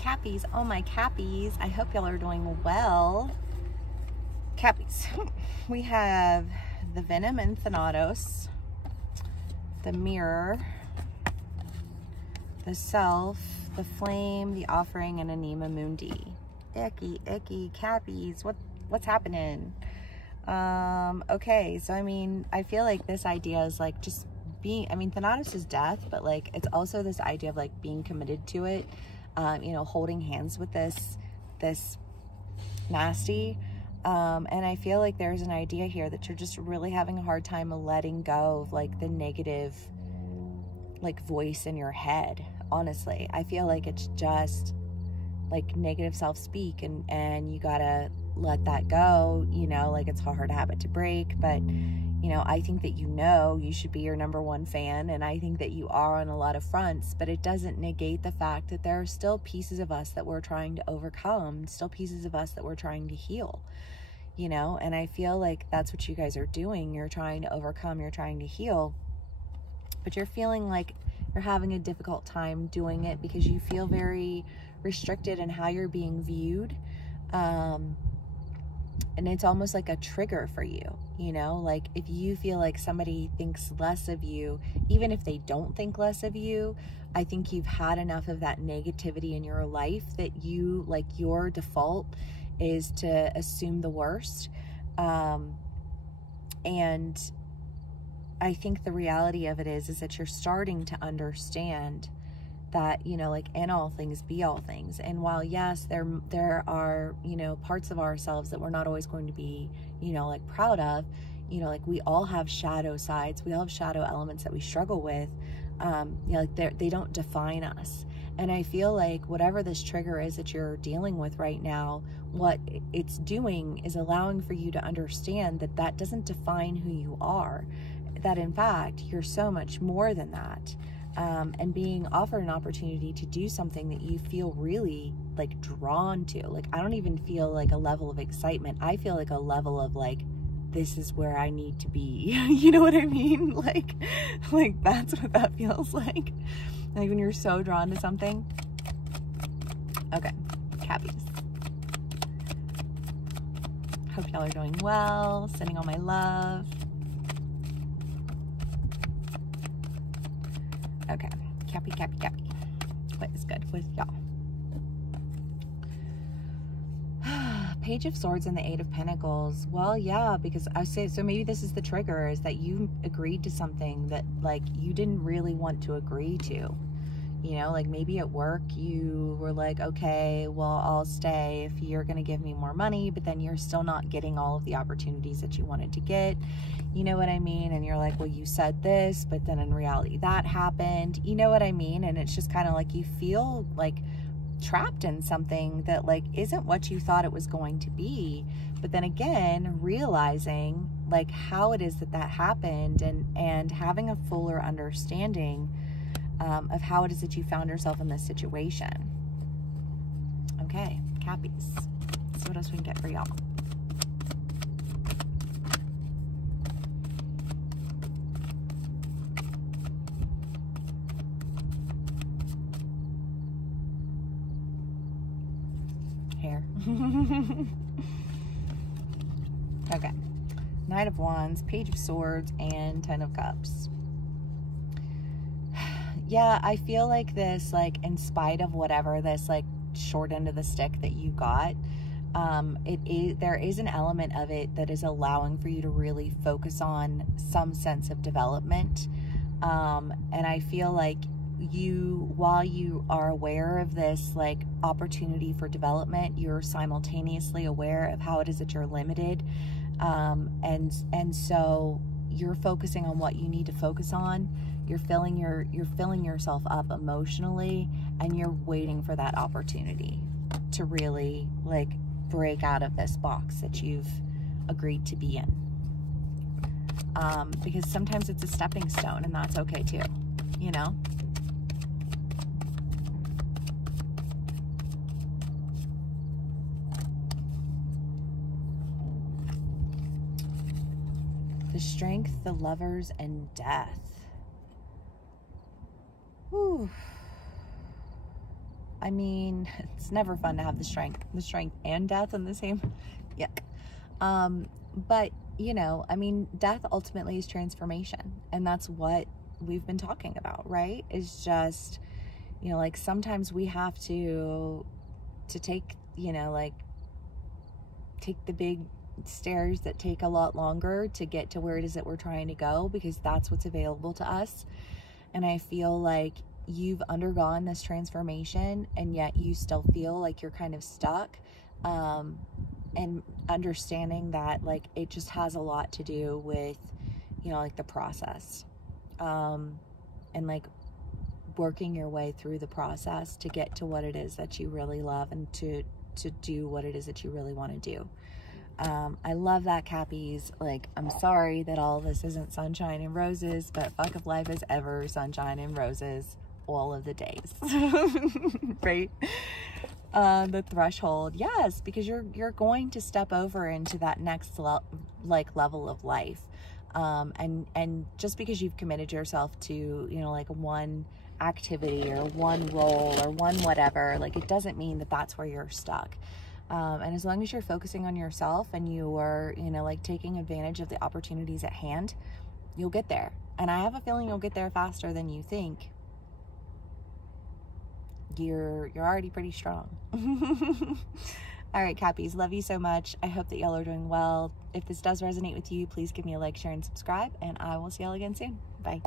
Cappies, oh my Cappies, I hope y'all are doing well. Cappies, we have the Venom and Thanatos, the Mirror, the Self, the Flame, the Offering, and Anima Mundi. Icky Cappies, what's happening? Okay, so I mean, I feel like this idea is like just being, I mean, Thanatos is death, but like it's also this idea of like being committed to it, you know, holding hands with this nasty. And I feel like there's an idea here that you're just really having a hard time letting go of like the negative like voice in your head. Honestly, I feel like it's just like negative self-speak, and you gotta let that go, you know, like it's a hard habit to break. But you know, I think that you should be your #1 fan, and I think that you are on a lot of fronts, but it doesn't negate the fact that there are still pieces of us that we're trying to overcome, still pieces of us that we're trying to heal, you know. And I feel like that's what you guys are doing. You're trying to overcome, you're trying to heal, but you're feeling like you're having a difficult time doing it because you feel very restricted in how you're being viewed. And it's almost like a trigger for you, you know, like if you feel like somebody thinks less of you, even if they don't think less of you, I think you've had enough of that negativity in your life that you, like, your default is to assume the worst. And I think the reality of it is that you're starting to understand that, you know, like, in all things be all things. And while yes, there are, you know, parts of ourselves that we're not always going to be, you know, like proud of, you know, like we all have shadow sides, we all have shadow elements that we struggle with, you know, like they don't define us. And I feel like whatever this trigger is that you're dealing with right now, what it's doing is allowing for you to understand that that doesn't define who you are, that in fact you're so much more than that. And being offered an opportunity to do something that you feel really like drawn to. Like, I don't even feel like a level of excitement. I feel like a level of like, this is where I need to be. You know what I mean? Like that's what that feels like. Like when you're so drawn to something. Okay, Cappies. Hope y'all are doing well. Sending all my love. Okay, Cappy. What is good with y'all? Page of Swords and the Eight of Pentacles. Well, yeah, because I say, so maybe this is the trigger, is that you agreed to something that like you didn't really want to agree to. You know, like maybe at work you were like, okay, well, I'll stay if you're going to give me more money, but then you're still not getting all of the opportunities that you wanted to get. You know what I mean? And you're like, well, you said this, but then in reality that happened. You know what I mean? And it's just kind of like you feel like trapped in something that like isn't what you thought it was going to be. But then again, realizing like how it is that happened, and having a fuller understanding of how it is that you found yourself in this situation. Okay, Cappies. Let's see what else we can get for y'all. Hair. Okay. Knight of Wands, Page of Swords, and Ten of Cups. Yeah, I feel like this, like, in spite of whatever this, like, short end of the stick that you got, there is an element of it that is allowing for you to really focus on some sense of development. And I feel like while you are aware of this, like, opportunity for development, you're simultaneously aware of how it is that you're limited. And so you're focusing on what you need to focus on. You're filling yourself up emotionally, and you're waiting for that opportunity to really like break out of this box that you've agreed to be in. Because sometimes it's a stepping stone, and that's okay too, you know? The Strength, the Lovers, and Death. Whew. I mean, it's never fun to have the strength and death in the same, yuck. But, you know, I mean, death ultimately is transformation, and that's what we've been talking about, right? Is just, you know, like, sometimes we have to take, you know, like, take the big stairs that take a lot longer to get to where it is that we're trying to go, because that's what's available to us. And I feel like you've undergone this transformation, and yet you still feel like you're kind of stuck, and understanding that, like, it just has a lot to do with, you know, like, the process, and like working your way through the process to get to what it is that you really love, and to do what it is that you really want to do. I love that, Cappies. Like, I'm sorry that all this isn't sunshine and roses, but fuck if life is ever sunshine and roses all of the days. Right? The threshold, yes, because you're going to step over into that next level of life, and just because you've committed yourself to, you know, like, one activity or one role or one whatever, like, it doesn't mean that that's where you're stuck. And as long as you're focusing on yourself and you are, you know, like, taking advantage of the opportunities at hand, you'll get there. And I have a feeling you'll get there faster than you think. You're already pretty strong. All right, Cappies, love you so much. I hope that y'all are doing well. If this does resonate with you, please give me a like, share, and subscribe, and I will see y'all again soon. Bye.